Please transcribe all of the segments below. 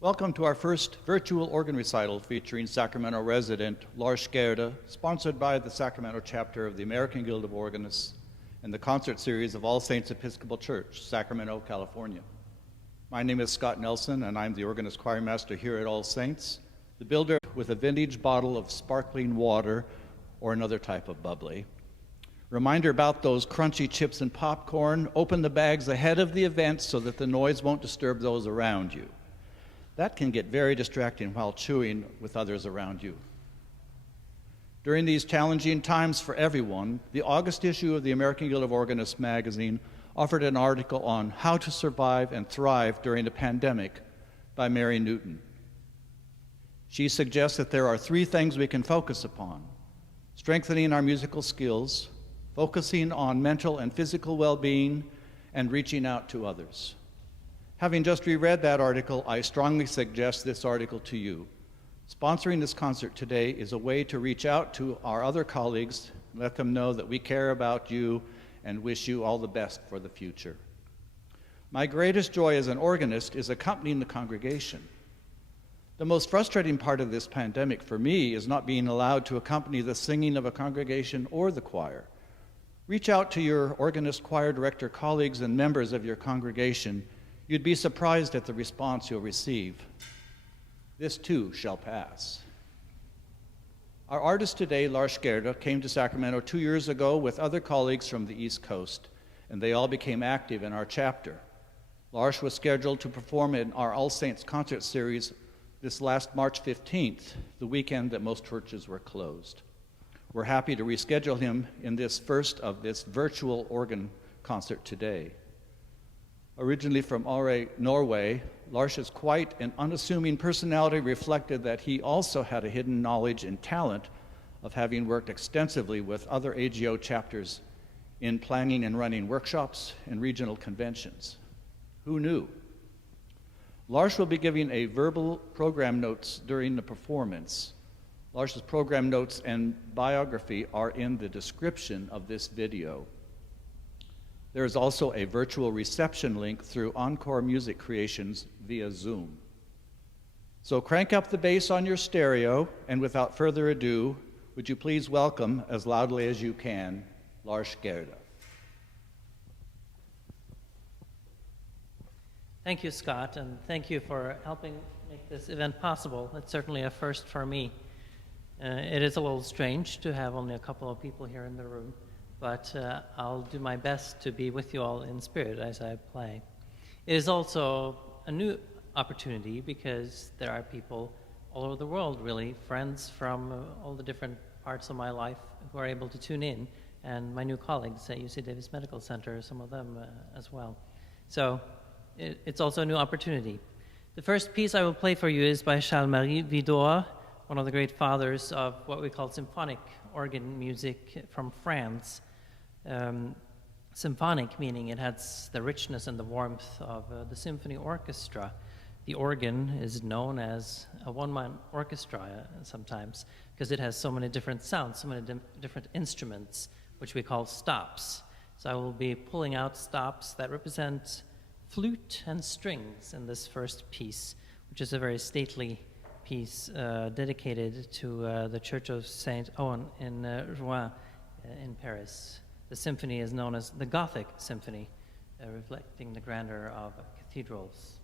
Welcome to our first virtual organ recital featuring Sacramento resident Lars Gjerde, sponsored by the Sacramento chapter of the American Guild of Organists and the concert series of All Saints Episcopal Church, Sacramento, California. My name is Scott Nelson, and I'm the organist choir master here at All Saints, the builder with a vintage bottle of sparkling water or another type of bubbly. Reminder about those crunchy chips and popcorn: open the bags ahead of the event so that the noise won't disturb those around you. That can get very distracting while chewing with others around you. During these challenging times for everyone, the August issue of the American Guild of Organists magazine offered an article on how to survive and thrive during a pandemic by Mary Newton. She suggests that there are three things we can focus upon: strengthening our musical skills, focusing on mental and physical well-being, and reaching out to others. Having just reread that article, I strongly suggest this article to you. Sponsoring this concert today is a way to reach out to our other colleagues, let them know that we care about you and wish you all the best for the future. My greatest joy as an organist is accompanying the congregation. The most frustrating part of this pandemic for me is not being allowed to accompany the singing of a congregation or the choir. Reach out to your organist choir director colleagues and members of your congregation. You'd be surprised at the response you'll receive. This too shall pass. Our artist today, Lars Gjerde, came to Sacramento 2 years ago with other colleagues from the East Coast, and they all became active in our chapter. Lars was scheduled to perform in our All Saints concert series this last March 15th, the weekend that most churches were closed. We're happy to reschedule him in this first of this virtual organ concert today. Originally from Aure, Norway, Lars' quite an unassuming personality reflected that he also had a hidden knowledge and talent of having worked extensively with other AGO chapters in planning and running workshops and regional conventions. Who knew? Lars will be giving a verbal program notes during the performance. Lars' program notes and biography are in the description of this video. There is also a virtual reception link through Encore Music Creations via Zoom. So crank up the bass on your stereo, and without further ado, would you please welcome, as loudly as you can, Lars Gjerde. Thank you, Scott, and thank you for helping make this event possible. It's certainly a first for me. It is a little strange to have only a couple of people here in the room, but I'll do my best to be with you all in spirit as I play. It is also a new opportunity because there are people all over the world, really, friends from all the different parts of my life who are able to tune in, and my new colleagues at UC Davis Medical Center, some of them as well. So it's also a new opportunity. The first piece I will play for you is by Charles-Marie Widor, one of the great fathers of what we call symphonic organ music from France. Symphonic meaning it has the richness and the warmth of the symphony orchestra. The organ is known as a one-man orchestra sometimes because it has so many different sounds, so many different instruments, which we call stops. So I will be pulling out stops that represent flute and strings in this first piece, which is a very stately piece dedicated to the Church of Saint Ouen in Rouen in Paris. The symphony is known as the Gothic Symphony, reflecting the grandeur of cathedrals.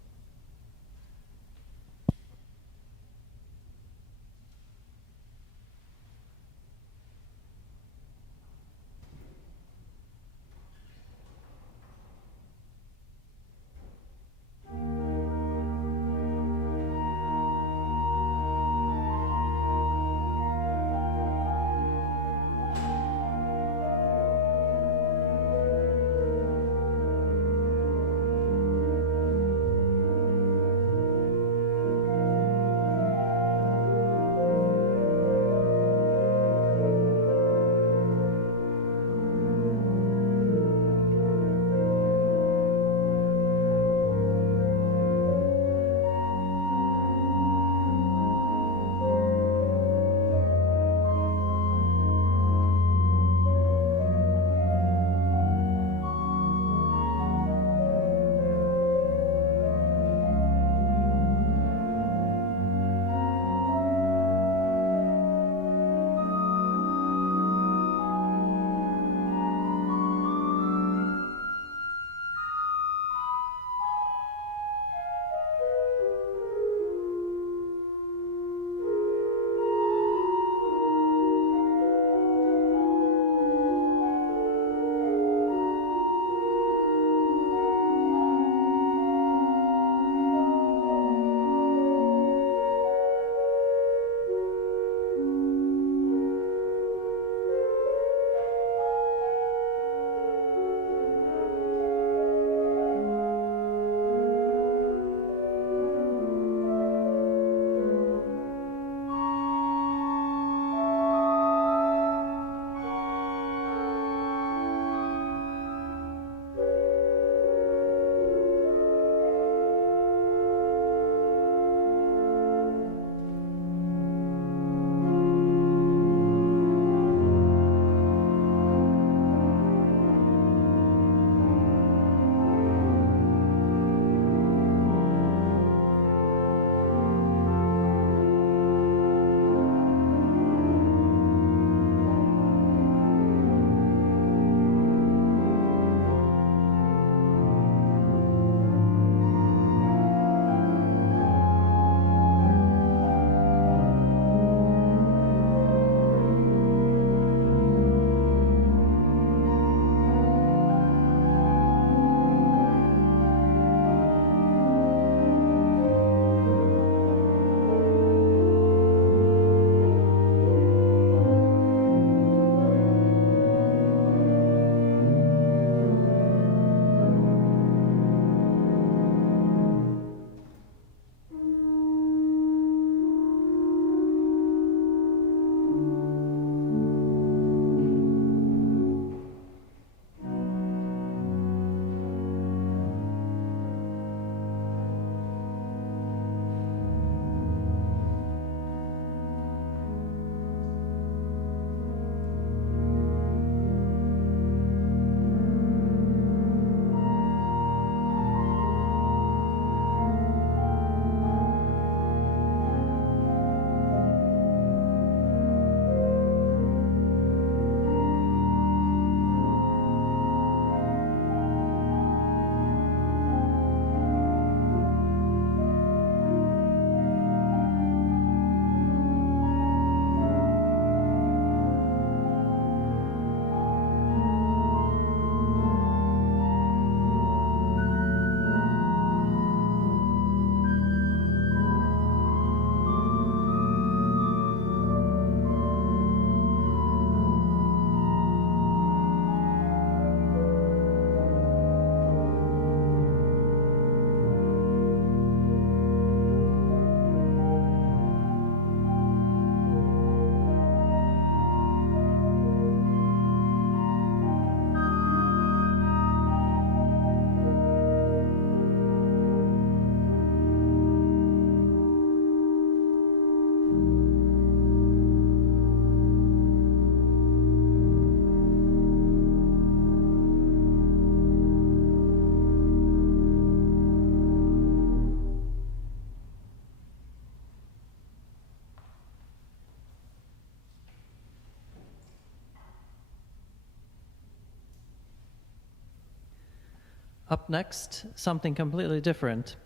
Up next, something completely different.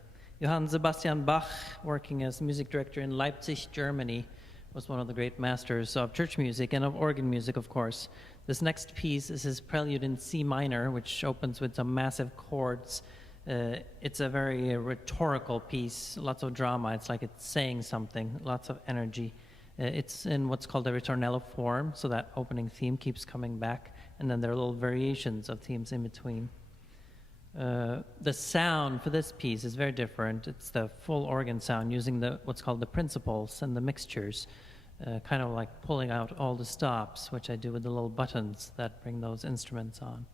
Johann Sebastian Bach, working as music director in Leipzig, Germany, was one of the great masters of church music and of organ music, of course. This next piece is his prelude in C minor, which opens with some massive chords. It's a very rhetorical piece, lots of drama. It's like it's saying something, lots of energy. It's in what's called a ritornello form, so that opening theme keeps coming back, and then there are little variations of themes in between. The sound for this piece is very different. It's the full organ sound using what's called the principals and the mixtures, kind of like pulling out all the stops, which I do with the little buttons that bring those instruments on.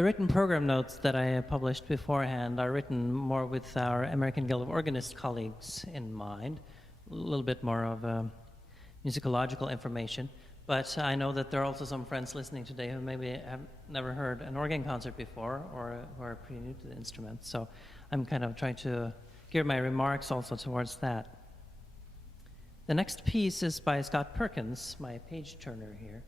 The written program notes that I published beforehand are written more with our American Guild of Organists colleagues in mind, a little bit more of musicological information. But I know that there are also some friends listening today who maybe have never heard an organ concert before or who are pretty new to the instrument. So I'm kind of trying to gear my remarks also towards that. The next piece is by Scott Perkins, my page turner here.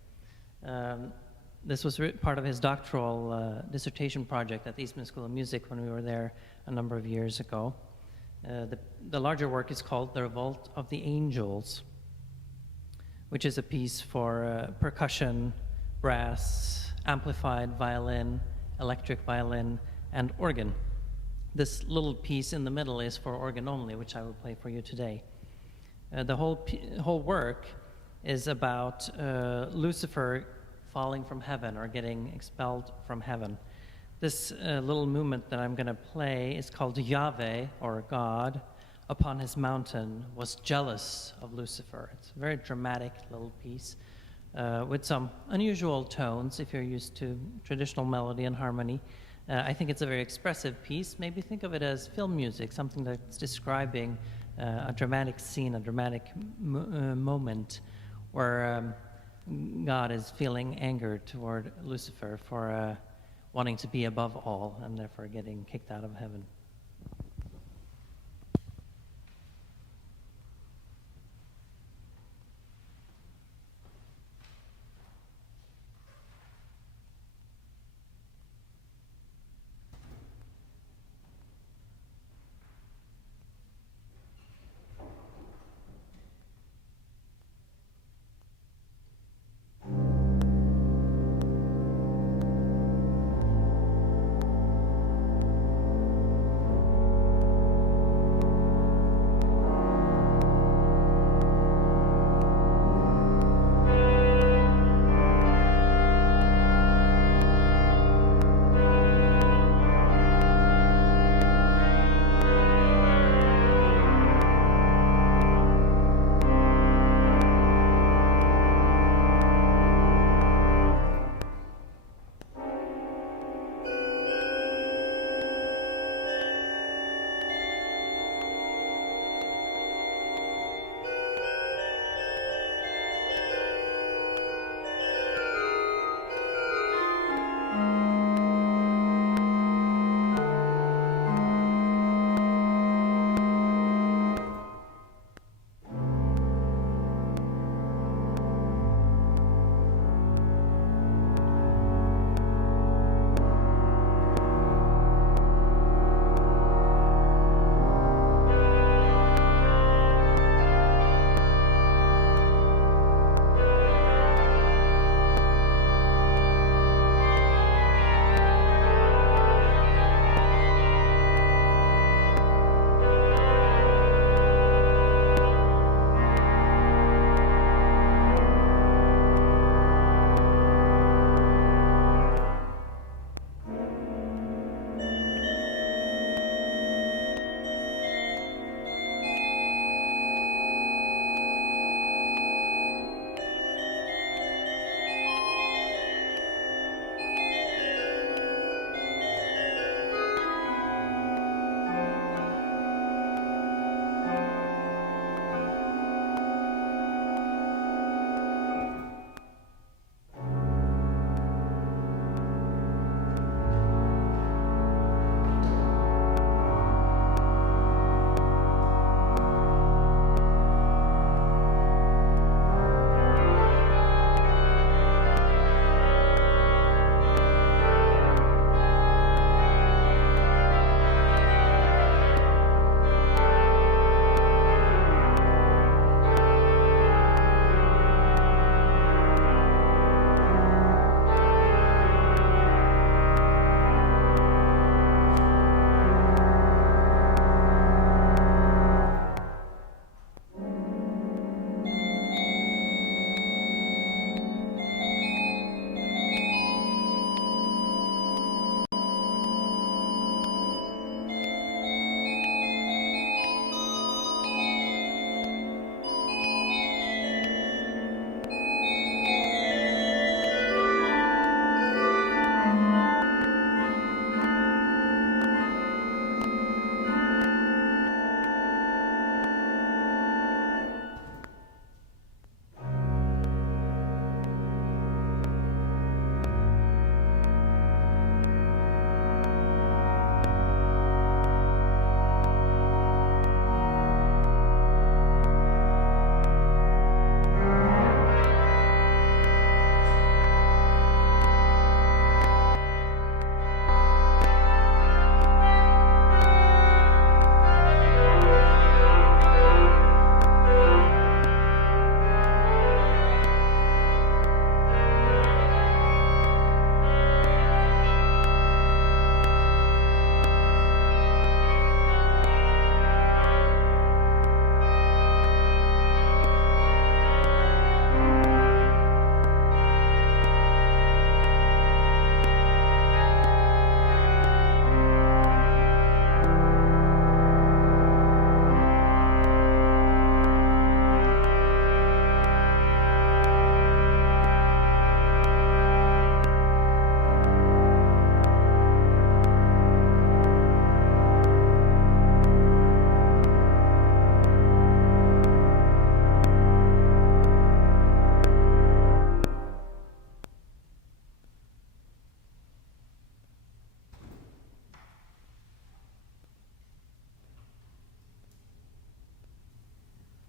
This was part of his doctoral dissertation project at the Eastman School of Music when we were there a number of years ago. The larger work is called The Revolt of the Angels, which is a piece for percussion, brass, amplified violin, electric violin, and organ. This little piece in the middle is for organ only, which I will play for you today. The whole work is about Lucifer falling from heaven or getting expelled from heaven. This little movement that I'm going to play is called Yahweh, or God, upon his mountain was jealous of Lucifer. It's a very dramatic little piece with some unusual tones if you're used to traditional melody and harmony. I think it's a very expressive piece. Maybe think of it as film music, something that's describing a dramatic scene, a dramatic moment where God is feeling anger toward Lucifer for wanting to be above all and therefore getting kicked out of heaven.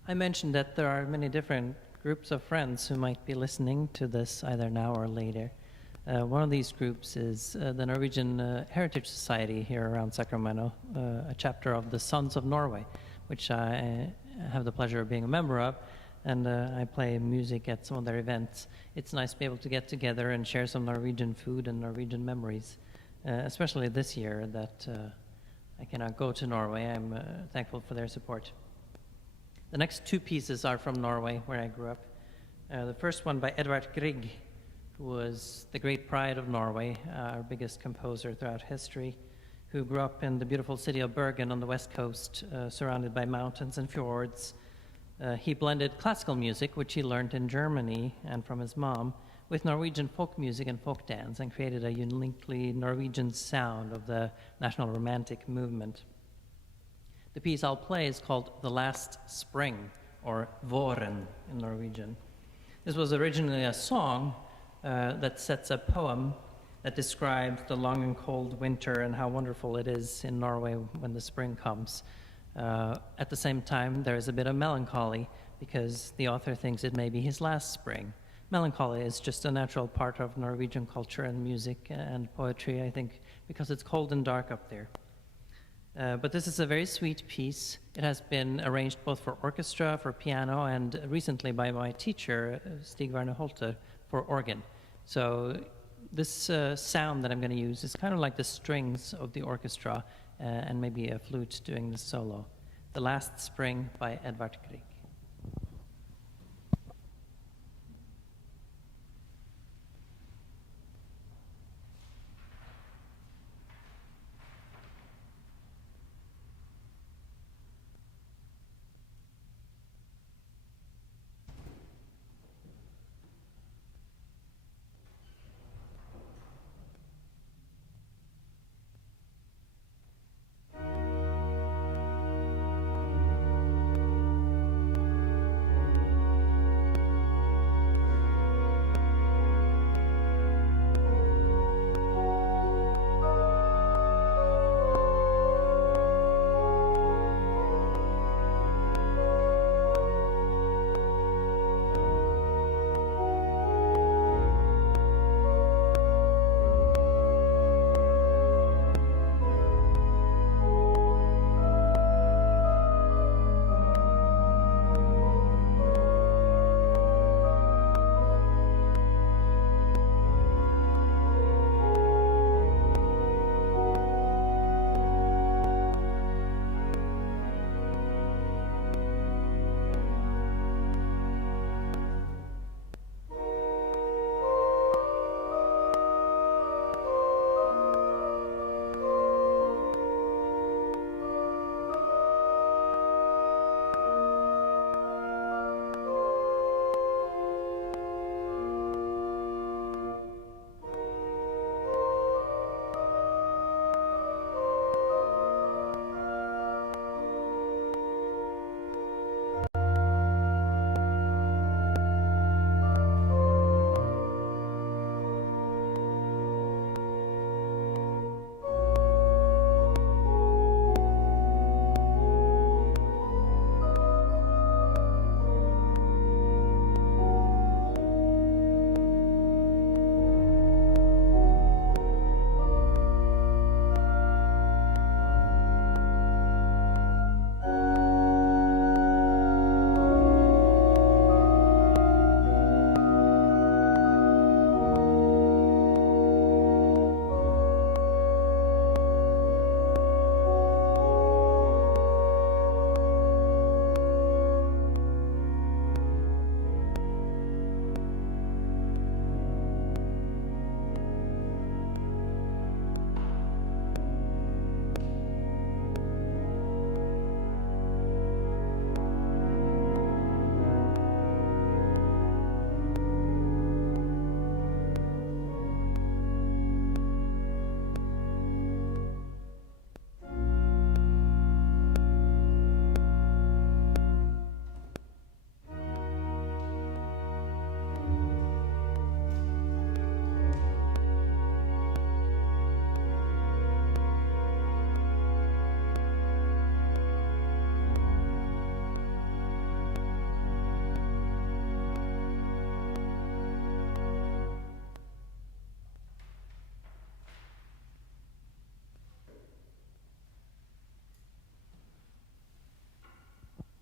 I mentioned that there are many different groups of friends who might be listening to this either now or later. One of these groups is the Norwegian Heritage Society here around Sacramento, a chapter of the Sons of Norway, which I have the pleasure of being a member of, and I play music at some of their events. It's nice to be able to get together and share some Norwegian food and Norwegian memories, especially this year that I cannot go to Norway. I'm thankful for their support. The next two pieces are from Norway, where I grew up. The first one by Edvard Grieg, who was the great pride of Norway, our biggest composer throughout history, who grew up in the beautiful city of Bergen on the west coast, surrounded by mountains and fjords. He blended classical music, which he learned in Germany and from his mom, with Norwegian folk music and folk dance, and created a uniquely Norwegian sound of the national romantic movement. The piece I'll play is called The Last Spring, or Våren in Norwegian. This was originally a song that sets a poem that describes the long and cold winter and how wonderful it is in Norway when the spring comes. At the same time, there is a bit of melancholy because the author thinks it may be his last spring. Melancholy is just a natural part of Norwegian culture and music and poetry, I think, because it's cold and dark up there. But this is a very sweet piece. It has been arranged both for orchestra, for piano, and recently by my teacher, Stig Werner Holte, for organ. So this sound that I'm going to use is kind of like the strings of the orchestra and maybe a flute doing the solo. The Last Spring by Edvard Grieg.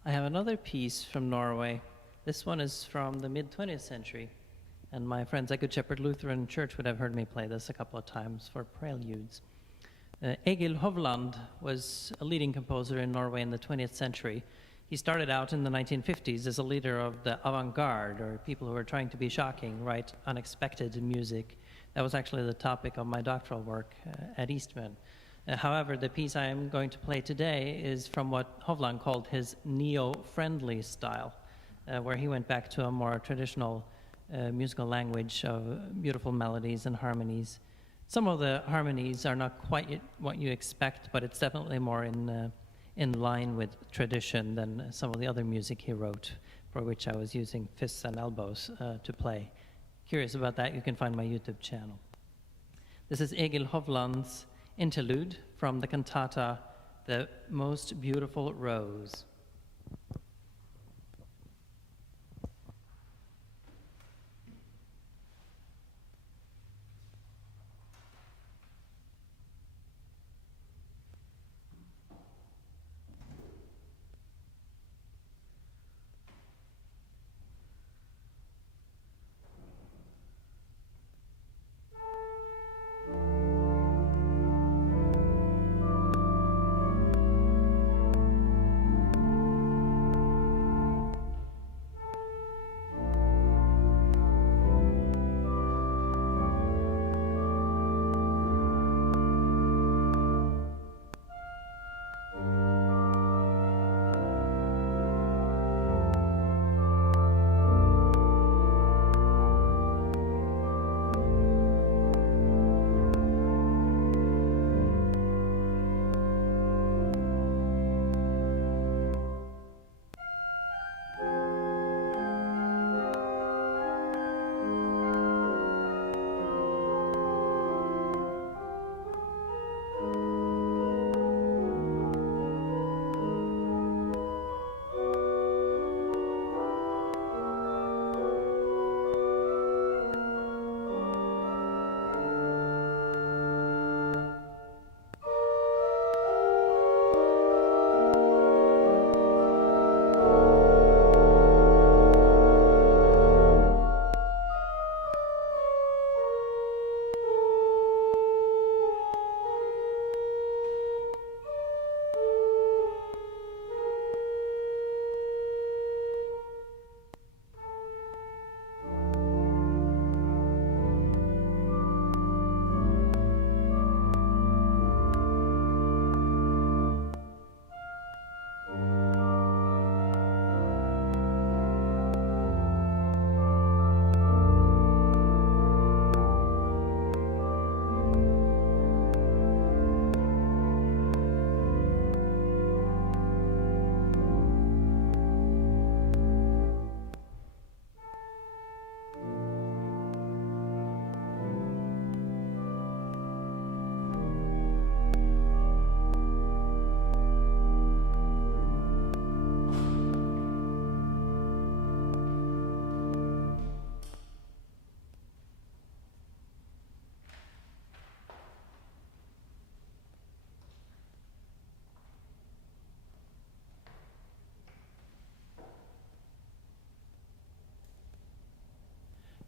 I have another piece from Norway. This one is from the mid-20th century, and my friends at Good Shepherd Lutheran Church would have heard me play this a couple of times for preludes. Egil Hovland was a leading composer in Norway in the 20th century. He started out in the 1950s as a leader of the avant-garde, or people who were trying to be shocking, write unexpected music. That was actually the topic of my doctoral work at Eastman. However, the piece I am going to play today is from what Hovland called his neo-friendly style, where he went back to a more traditional musical language of beautiful melodies and harmonies. Some of the harmonies are not quite what you expect, but it's definitely more in line with tradition than some of the other music he wrote, for which I was using fists and elbows to play. Curious about that, you can find my YouTube channel. This is Egil Hovland's interlude from the cantata The Most Beautiful Rose.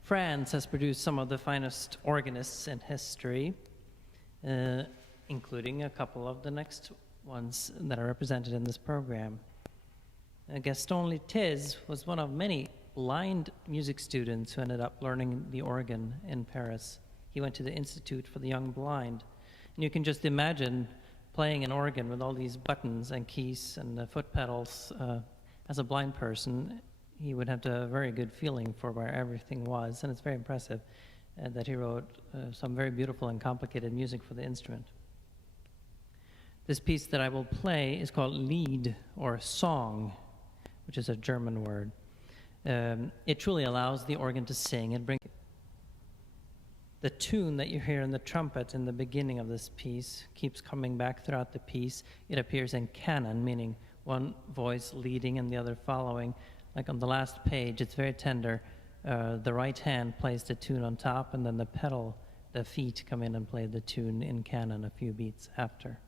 France has produced some of the finest organists in history, including a couple of the next ones that are represented in this program. Gaston Littez was one of many blind music students who ended up learning the organ in Paris. He went to the Institute for the Young Blind. And you can just imagine playing an organ with all these buttons and keys and foot pedals. As a blind person, he would have a very good feeling for where everything was, and it's very impressive that he wrote some very beautiful and complicated music for the instrument. This piece that I will play is called Lied, or song, which is a German word. It truly allows the organ to sing and bring the tune that you hear in the trumpet in the beginning of this piece keeps coming back throughout the piece. It appears in canon, meaning one voice leading and the other following. Like on the last page, it's very tender. The right hand plays the tune on top, and then the feet come in and play the tune in canon a few beats after.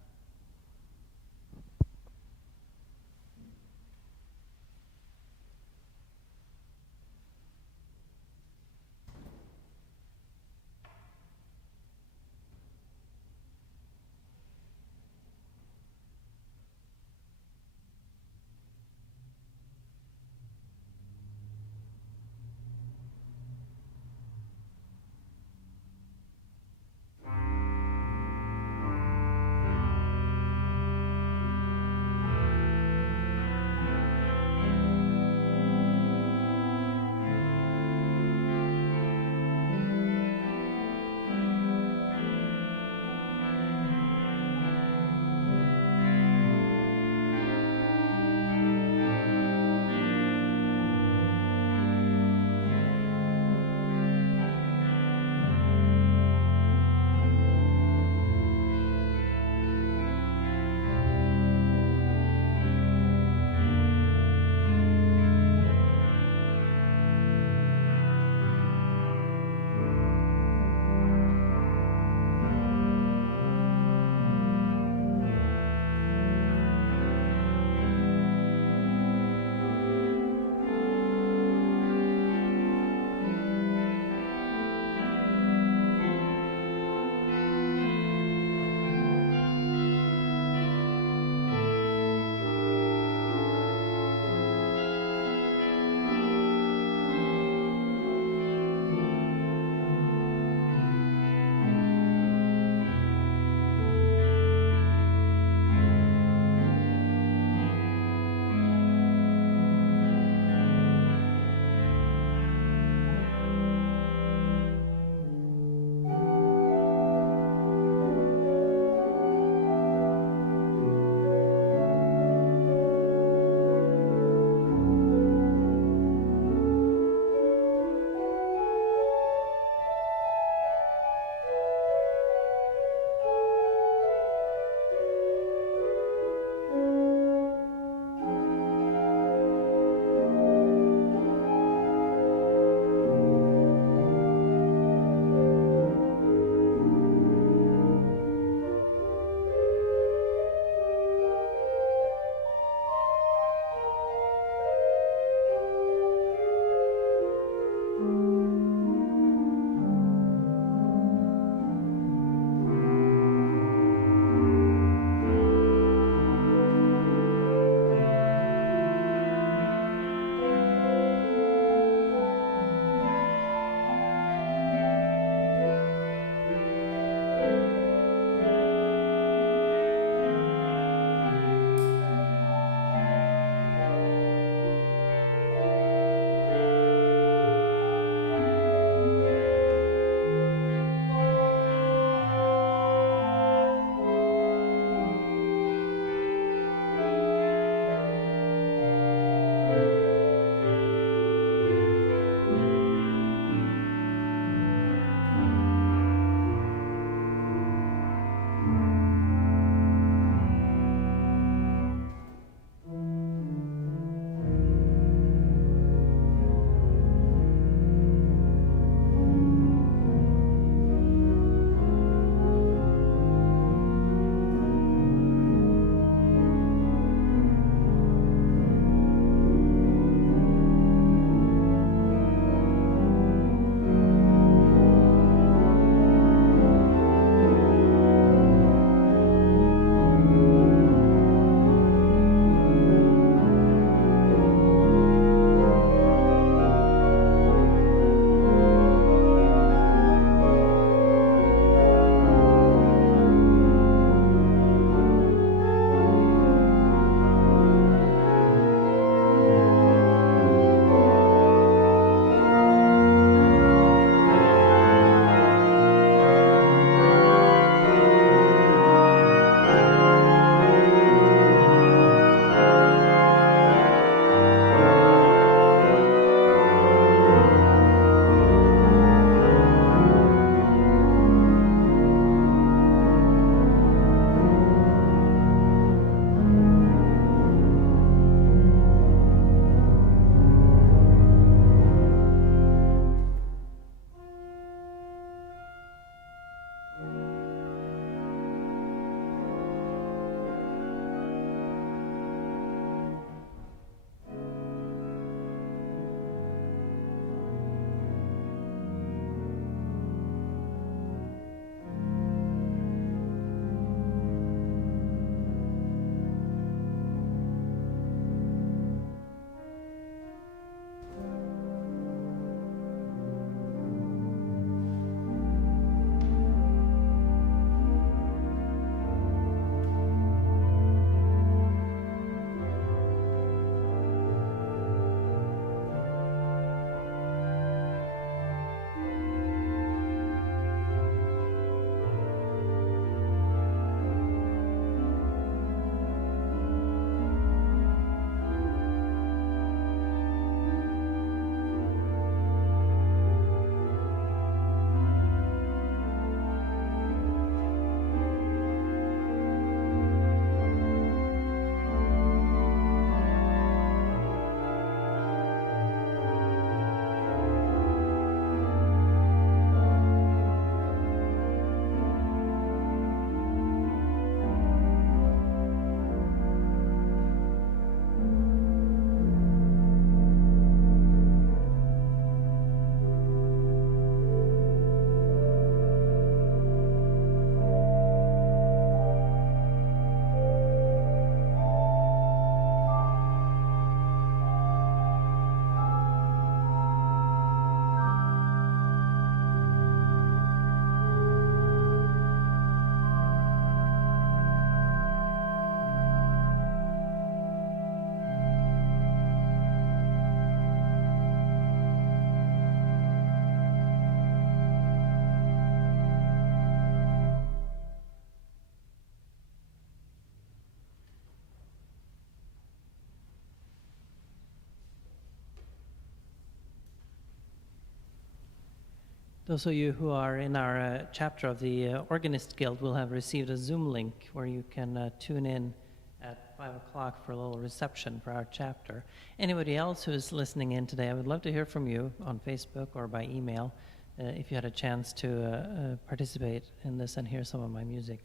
Those of you who are in our chapter of the Organist Guild will have received a Zoom link where you can tune in at 5 o'clock for a little reception for our chapter. Anybody else who is listening in today, I would love to hear from you on Facebook or by email if you had a chance to participate in this and hear some of my music.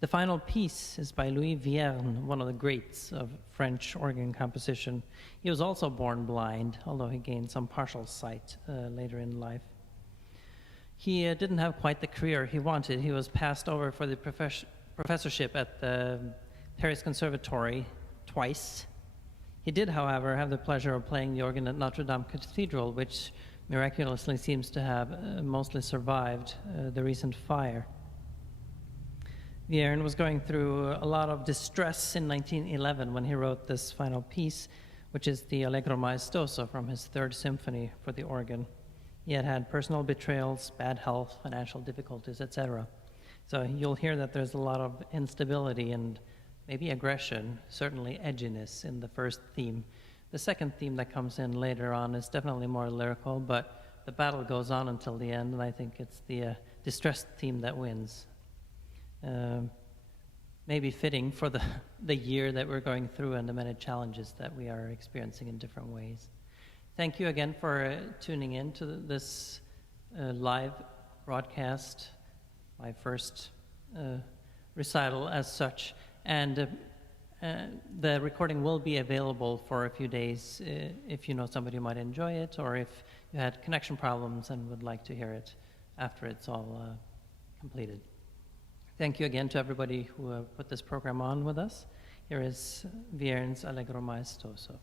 The final piece is by Louis Vierne, one of the greats of French organ composition. He was also born blind, although he gained some partial sight later in life. He didn't have quite the career he wanted. He was passed over for the professorship at the Paris Conservatory twice. He did, however, have the pleasure of playing the organ at Notre Dame Cathedral, which miraculously seems to have mostly survived the recent fire. Vierne was going through a lot of distress in 1911 when he wrote this final piece, which is the Allegro Maestoso from his Third Symphony for the organ. He had had personal betrayals, bad health, financial difficulties, etc. So you'll hear that there's a lot of instability and maybe aggression, certainly edginess in the first theme. The second theme that comes in later on is definitely more lyrical, but the battle goes on until the end, and I think it's the distressed theme that wins. Maybe fitting for the year that we're going through and the many challenges that we are experiencing in different ways. Thank you again for tuning in to this live broadcast, my first recital as such. And the recording will be available for a few days if you know somebody who might enjoy it, or if you had connection problems and would like to hear it after it's all completed. Thank you again to everybody who put this program on with us. Here is Vierne's Allegro Maestoso.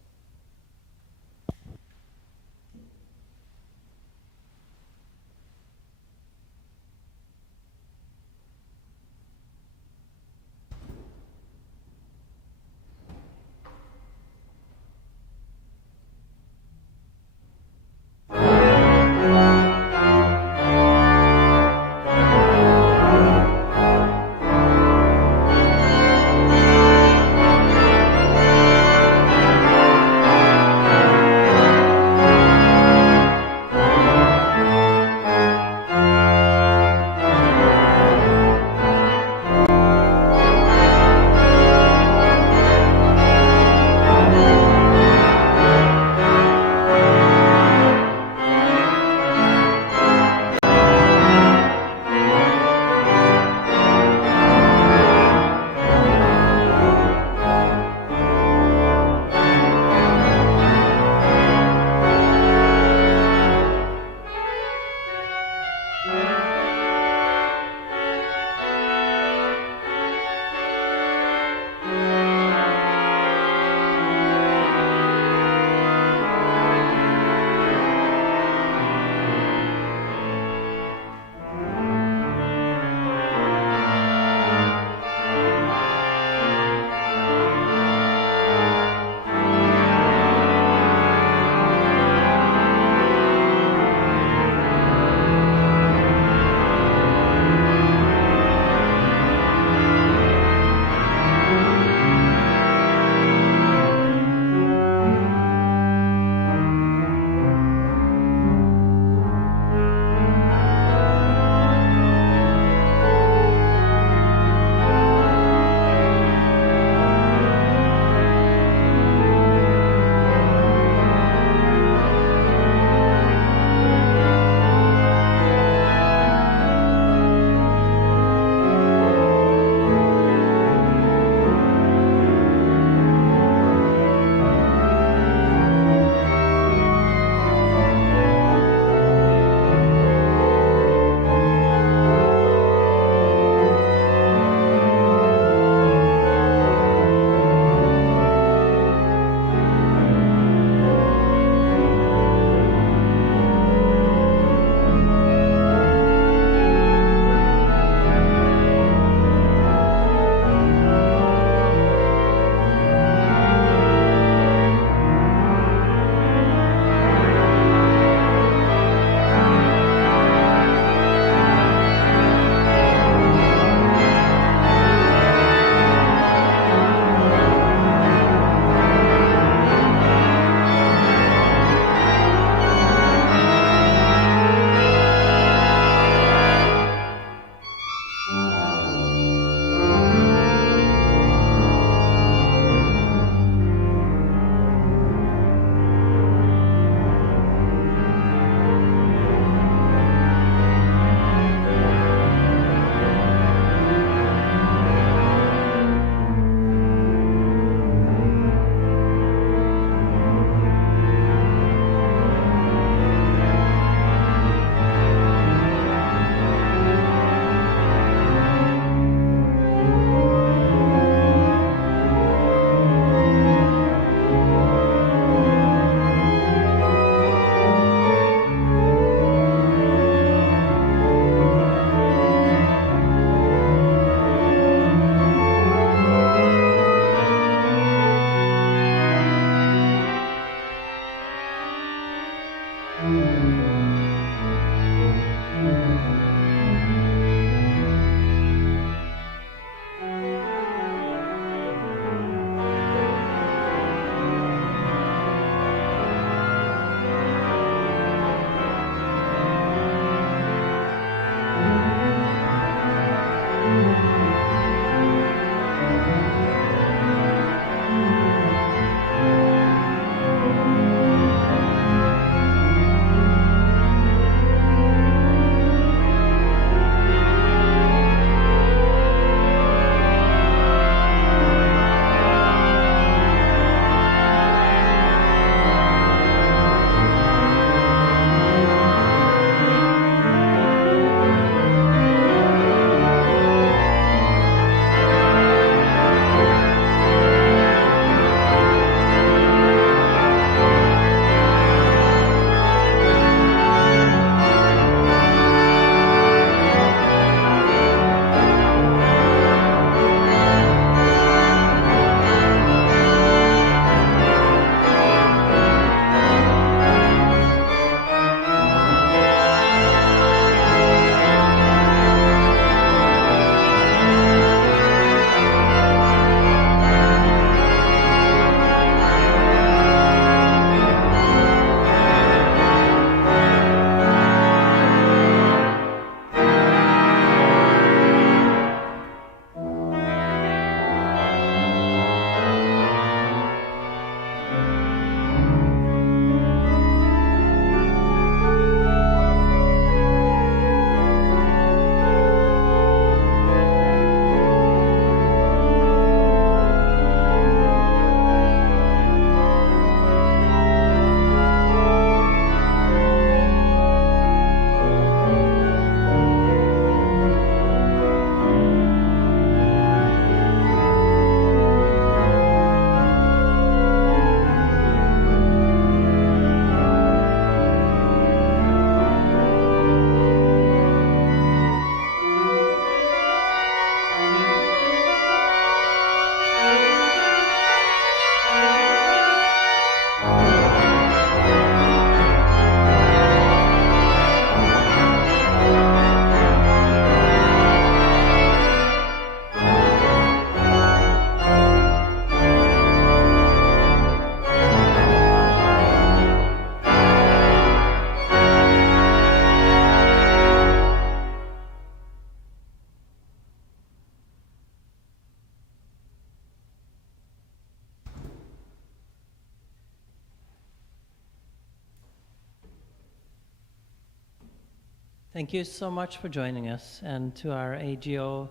Thank you so much for joining us. And to our AGO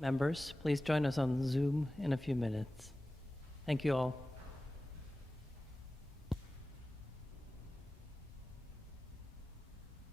members, please join us on Zoom in a few minutes. Thank you all.